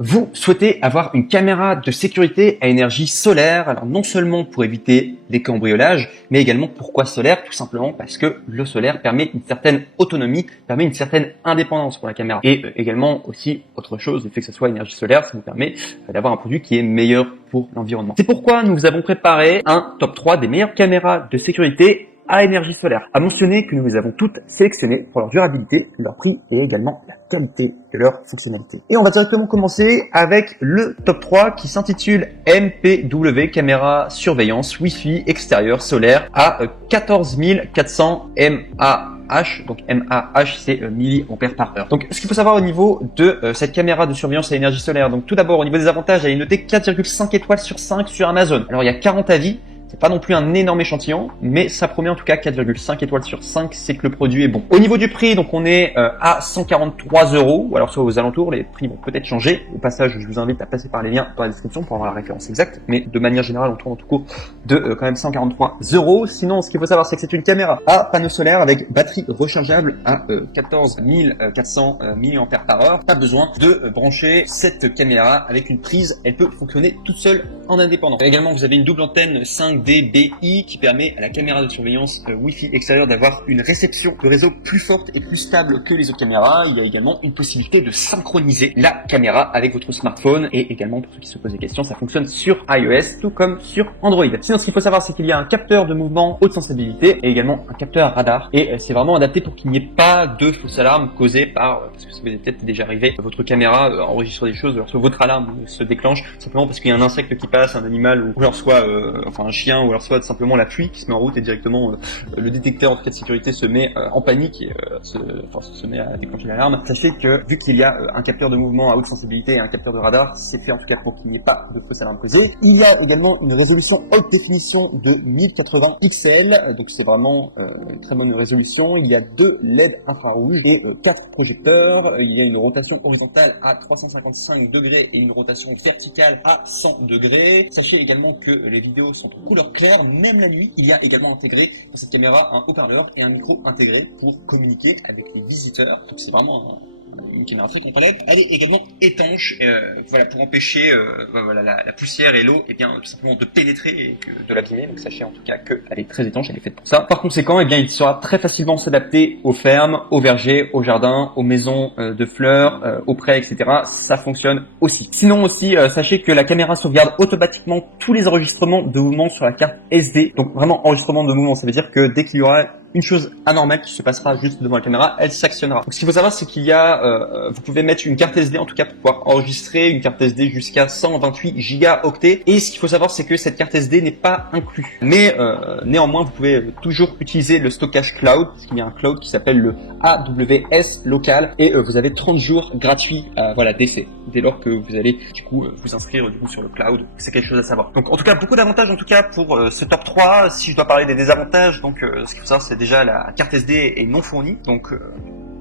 Vous souhaitez avoir une caméra de sécurité à énergie solaire, alors non seulement pour éviter les cambriolages, mais également pourquoi solaire? Tout simplement parce que le solaire permet une certaine autonomie, permet une certaine indépendance pour la caméra. Et également aussi autre chose, le fait que ce soit énergie solaire, ça nous permet d'avoir un produit qui est meilleur pour l'environnement. C'est pourquoi nous vous avons préparé un top 3 des meilleures caméras de sécurité à énergie solaire. À mentionner que nous les avons toutes sélectionnées pour leur durabilité, leur prix et également la qualité de leur fonctionnalité. Et on va directement commencer avec le top 3 qui s'intitule MPW, caméra surveillance Wi-Fi extérieur solaire à 14 400 mAh. Donc mAh c'est milliampères par heure. Donc ce qu'il faut savoir au niveau de cette caméra de surveillance à énergie solaire, donc tout d'abord au niveau des avantages, elle est notée 4,5 étoiles sur 5 sur Amazon. Alors il y a 40 avis. C'est pas non plus un énorme échantillon, mais ça promet en tout cas 4,5 étoiles sur 5, c'est que le produit est bon. Au niveau du prix, donc on est à 143 €, ou alors soit aux alentours, les prix vont peut-être changer. Au passage, je vous invite à passer par les liens dans la description pour avoir la référence exacte, mais de manière générale, on tourne en tout cas de quand même 143 €. Sinon, ce qu'il faut savoir, c'est que c'est une caméra à panneau solaire avec batterie rechargeable à 14 400 mAh. Pas besoin de brancher cette caméra avec une prise, elle peut fonctionner toute seule en indépendant. Également, vous avez une double antenne 5 dBi qui permet à la caméra de surveillance Wi-Fi extérieure d'avoir une réception de réseau plus forte et plus stable que les autres caméras. Il y a également une possibilité de synchroniser la caméra avec votre smartphone et également pour ceux qui se posent des questions, ça fonctionne sur iOS tout comme sur Android. Sinon, ce qu'il faut savoir, c'est qu'il y a un capteur de mouvement haute sensibilité et également un capteur radar et c'est vraiment adapté pour qu'il n'y ait pas de fausse alarme causée par, parce que ça vous est peut-être déjà arrivé, votre caméra enregistre des choses lorsque votre alarme se déclenche simplement parce qu'il y a un insecte qui passe, un animal ou alors soit enfin un chien ou alors soit simplement la pluie qui se met en route et directement le détecteur en tout cas de sécurité se met en panique et se met à déclencher l'alarme. Sachez que vu qu'il y a un capteur de mouvement à haute sensibilité et un capteur de radar, c'est fait en tout cas pour qu'il n'y ait pas de fausse alarme causée. Il y a également une résolution haute définition de 1080 pixels, donc c'est vraiment une très bonne résolution. Il y a 2 LED infrarouges et 4 projecteurs. Il y a une rotation horizontale à 355 degrés et une rotation verticale à 100 degrés. Sachez également que les vidéos sont en couleur claire, même la nuit. Il y a également intégré dans cette caméra un haut-parleur et un micro intégré pour communiquer avec les visiteurs. Donc c'est vraiment une caméra très complète. Elle est également étanche, voilà, pour empêcher voilà, la poussière et l'eau, et bien tout simplement de pénétrer et de l'abîmer. Donc sachez en tout cas qu'elle est très étanche, elle est faite pour ça. Par conséquent, eh bien il sera très facilement s'adapter aux fermes, aux vergers, aux jardins, aux maisons de fleurs, aux prés, etc. Ça fonctionne aussi. Sinon aussi, sachez que la caméra sauvegarde automatiquement tous les enregistrements de mouvement sur la carte SD. Donc vraiment enregistrement de mouvement, ça veut dire que dès qu'il y aura une chose anormale qui se passera juste devant la caméra, elle s'actionnera. Donc ce qu'il faut savoir, c'est qu'il y a, vous pouvez mettre une carte SD en tout cas pour pouvoir enregistrer une carte SD jusqu'à 128 gigaoctets. Et ce qu'il faut savoir, c'est que cette carte SD n'est pas inclue. Mais néanmoins, vous pouvez toujours utiliser le stockage cloud, parce qu'il y a un cloud qui s'appelle le AWS local, et vous avez 30 jours gratuits, voilà, d'essai, dès lors que vous allez du coup vous inscrire du coup sur le cloud. C'est quelque chose à savoir. Donc en tout cas, beaucoup d'avantages en tout cas pour ce top 3. Si je dois parler des désavantages, donc ce qu'il faut savoir, c'est déjà la carte SD est non fournie, donc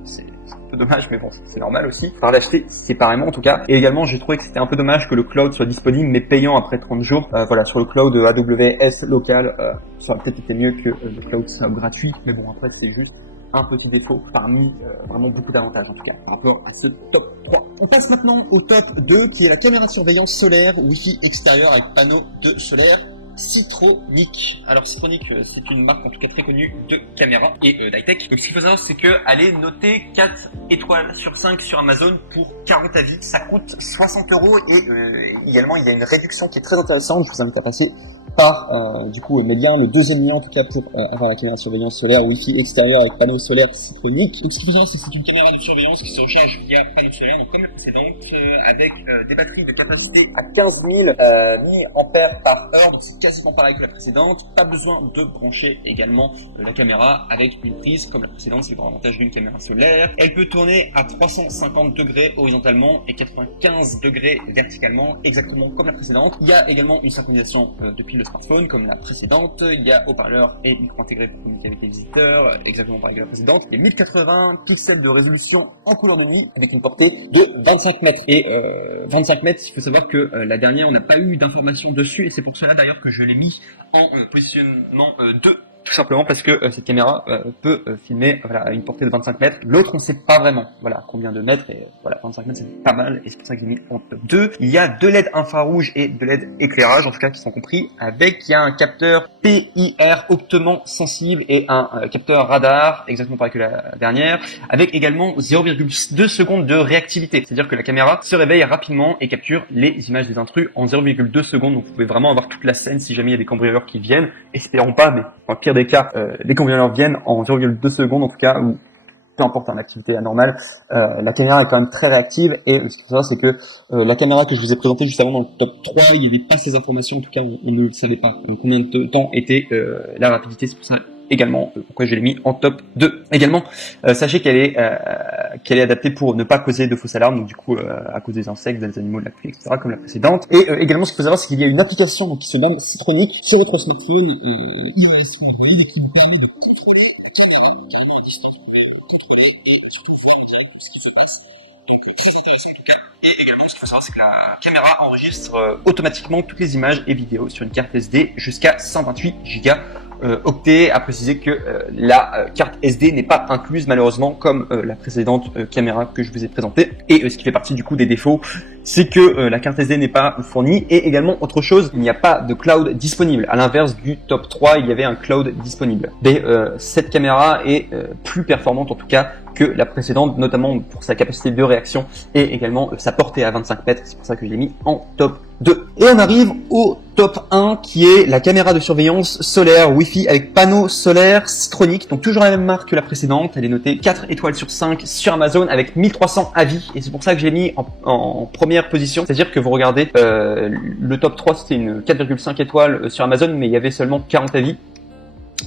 c'est un peu dommage, mais bon, c'est normal aussi. Il faudra l'acheter séparément en tout cas. Et également, j'ai trouvé que c'était un peu dommage que le cloud soit disponible, mais payant après 30 jours. Voilà, sur le cloud AWS local, ça aurait peut-être été mieux que le cloud soit gratuit. Mais bon, après, c'est juste un petit défaut parmi vraiment beaucoup d'avantages en tout cas par rapport à ce top 3. On passe maintenant au top 2 qui est la caméra de surveillance solaire Wi-Fi extérieur avec panneau de solaire Citronic. Alors Citronic, c'est une marque en tout cas très connue de caméra et d'high-tech. Donc ce qu'il faut savoir, c'est qu'elle est notée 4 étoiles sur 5 sur Amazon pour 40 avis. Ça coûte 60 € et également il y a une réduction qui est très intéressante. Je vous invite à passer par du coup mes liens, le deuxième lien en tout cas pour avoir la caméra de surveillance solaire Wi-Fi extérieur avec panneau solaire Citronic. Donc ce qu'il faut savoir, c'est que c'est une caméra de surveillance qui se recharge via panneau solaire, donc comme la précédente, avec des batteries de capacité à 15 000 mAh par heure, donc c'est quasiment pareil que la précédente. Pas besoin de brancher également la caméra avec une prise comme la précédente, c'est l'avantage d'une caméra solaire. Elle peut tourner à 350 degrés horizontalement et 95 degrés verticalement, exactement comme la précédente. Il y a également une synchronisation depuis le smartphone comme la précédente. Il y a haut-parleur et micro intégré pour communiquer avec les visiteurs, exactement pareil que la précédente. Et 1080 pixels de résolution en couleur de nuit avec une portée de 25 mètres. Et 25 mètres, il faut savoir que la dernière, on n'a pas eu d'informations dessus et c'est pour cela d'ailleurs que je l'ai mis en positionnement de tout simplement parce que cette caméra peut filmer à une portée de 25 mètres. L'autre, on sait pas vraiment combien de mètres, et 25 mètres c'est pas mal, et c'est pour ça que j'ai mis en top 2. Il y a 2 LED infrarouge et 2 LED éclairage, en tout cas qui sont compris, il y a un capteur PIR hautement sensible et un capteur radar, exactement pareil que la dernière, avec également 0,2 secondes de réactivité. C'est-à-dire que la caméra se réveille rapidement et capture les images des intrus en 0,2 secondes. Donc vous pouvez vraiment avoir toute la scène si jamais il y a des cambrioleurs qui viennent. Espérons pas, mais dans le pire des cas, les cambrioleurs viennent en 0,2 secondes en tout cas, ou peu importe en activité anormale. La caméra est quand même très réactive, et ce qu'il faut savoir c'est que la caméra que je vous ai présentée juste avant dans le top 3, il n'y avait pas ces informations, en tout cas on ne le savait pas combien de temps était la rapidité. C'est pour ça également pourquoi je l'ai mis en top 2. Également, sachez qu'elle est adaptée pour ne pas causer de fausses alarmes, donc du coup à cause des insectes, des animaux de la pluie, etc. comme la précédente. Et également, ce qu'il faut savoir, c'est qu'il y a une application donc, qui se nomme Citronic sur votre smartphone iOS ou Android, et qui vous permet de contrôler à distance, et surtout faire le direct de ce qui se passe. Donc c'est intéressant en tout cas. Et également, ce qu'il faut savoir, c'est que la caméra enregistre automatiquement toutes les images et vidéos sur une carte SD jusqu'à 128 Go. Octet a précisé que la carte SD n'est pas incluse malheureusement comme la précédente caméra que je vous ai présentée, et ce qui fait partie du coup des défauts, c'est que la carte SD n'est pas fournie. Et également autre chose, il n'y a pas de cloud disponible, à l'inverse du top 3 il y avait un cloud disponible. Mais cette caméra est plus performante en tout cas que la précédente, notamment pour sa capacité de réaction et également sa portée à 25 mètres, c'est pour ça que je l'ai mis en top 2. Et on arrive au top 1 qui est la caméra de surveillance solaire Wi-Fi avec panneau solaire Citronic, donc toujours la même marque que la précédente. Elle est notée 4 étoiles sur 5 sur Amazon avec 1300 avis, et c'est pour ça que j'ai mis en première position. C'est-à-dire que vous regardez, le top 3 c'était une 4,5 étoiles sur Amazon, mais il y avait seulement 40 avis.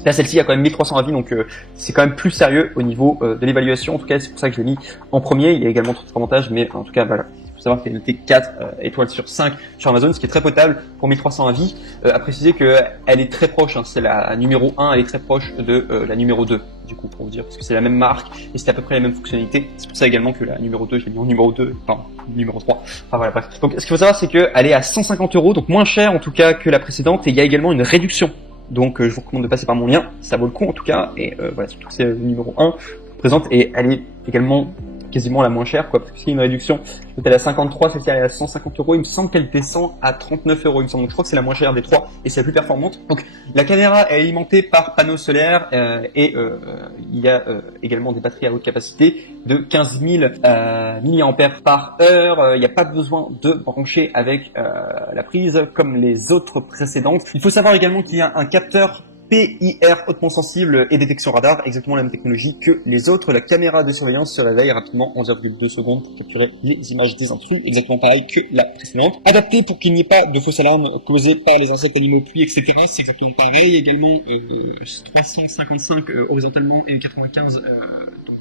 Là, celle-ci a quand même 1300 avis, donc c'est quand même plus sérieux au niveau de l'évaluation. En tout cas, c'est pour ça que je l'ai mis en premier. Il y a également d'autres avantages, mais en tout cas, voilà. Il faut savoir qu'elle est notée 4 étoiles sur 5 sur Amazon, ce qui est très potable pour 1300 avis. À préciser qu'elle est très proche, hein, c'est la numéro 1, elle est très proche de la numéro 2, du coup, pour vous dire, parce que c'est la même marque et c'est à peu près la même fonctionnalité. C'est pour ça également que la numéro 2, je l'ai mis en numéro 2, enfin, numéro 3. Enfin voilà, bref. Donc, ce qu'il faut savoir, c'est qu'elle est à 150 €, donc moins cher en tout cas que la précédente, et il y a également une réduction. Donc je vous recommande de passer par mon lien, ça vaut le coup en tout cas, et voilà, surtout que c'est le numéro 1 présente, et elle est également quasiment la moins chère, parce que s'il y a une réduction, elle est à 53, celle-ci elle est à 150 €, il me semble qu'elle descend à 39 €, il me semble, donc je crois que c'est la moins chère des trois, et c'est la plus performante. Donc la caméra est alimentée par panneau solaire, et il y a également des batteries à haute capacité de 15 000 mAh par heure. Il n'y a pas besoin de brancher avec la prise comme les autres précédentes. Il faut savoir également qu'il y a un capteur PIR hautement sensible et détection radar, exactement la même technologie que les autres. La caméra de surveillance se réveille rapidement en 0,2 secondes pour capturer les images des intrus, exactement pareil que la précédente. Adapté pour qu'il n'y ait pas de fausses alarmes causées par les insectes, animaux, pluie, etc. C'est exactement pareil. Également 355 horizontalement et 95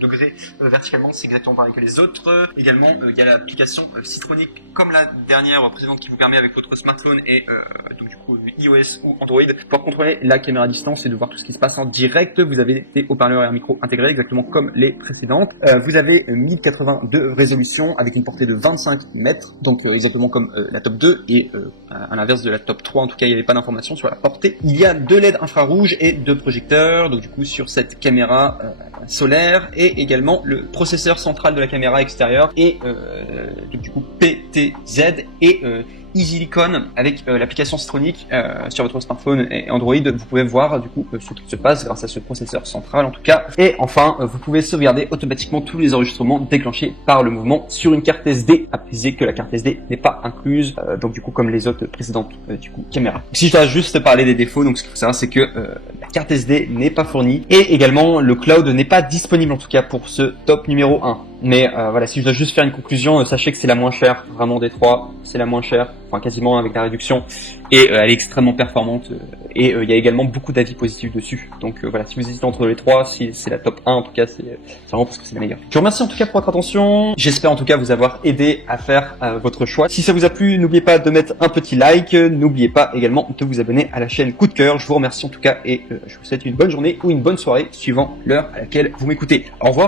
degrés verticalement, c'est exactement pareil que les autres. Également, il y a l'application Citronic comme la dernière précédente qui vous permet avec votre smartphone et donc du coup iOS ou Android pour contrôler la caméra à distance et de voir tout ce qui se passe en direct. Vous avez des haut-parleurs et un micro intégré exactement comme les précédentes. Vous avez 1080 de résolution avec une portée de 25 mètres, donc exactement comme la top 2, et à l'inverse de la top 3 en tout cas il n'y avait pas d'informations sur la portée. Il y a 2 LED infrarouges et 2 projecteurs, donc du coup sur cette caméra solaire, et également le processeur central de la caméra extérieure, et donc du coup PTZ et EasyLicon avec l'application Citronic sur votre smartphone et Android. Vous pouvez voir du coup ce qui se passe grâce à ce processeur central en tout cas. Et enfin, vous pouvez sauvegarder automatiquement tous les enregistrements déclenchés par le mouvement sur une carte SD. À préciser que la carte SD n'est pas incluse, donc du coup comme les autres précédentes du coup caméras. Si je dois juste parler des défauts, donc ce qu'il faut savoir c'est que la carte SD n'est pas fournie, et également le cloud n'est pas disponible en tout cas pour ce top numéro 1. Mais voilà, si je dois juste faire une conclusion, sachez que c'est la moins chère, vraiment des trois, c'est la moins chère, enfin quasiment avec la réduction, et elle est extrêmement performante, et il y a également beaucoup d'avis positifs dessus. Donc voilà, si vous hésitez entre les trois, si c'est la top 1 en tout cas, c'est vraiment parce que c'est la meilleure. Je vous remercie en tout cas pour votre attention, j'espère en tout cas vous avoir aidé à faire votre choix. Si ça vous a plu, n'oubliez pas de mettre un petit like, n'oubliez pas également de vous abonner à la chaîne Coup de Cœur. Je vous remercie en tout cas, et je vous souhaite une bonne journée ou une bonne soirée suivant l'heure à laquelle vous m'écoutez. Au revoir.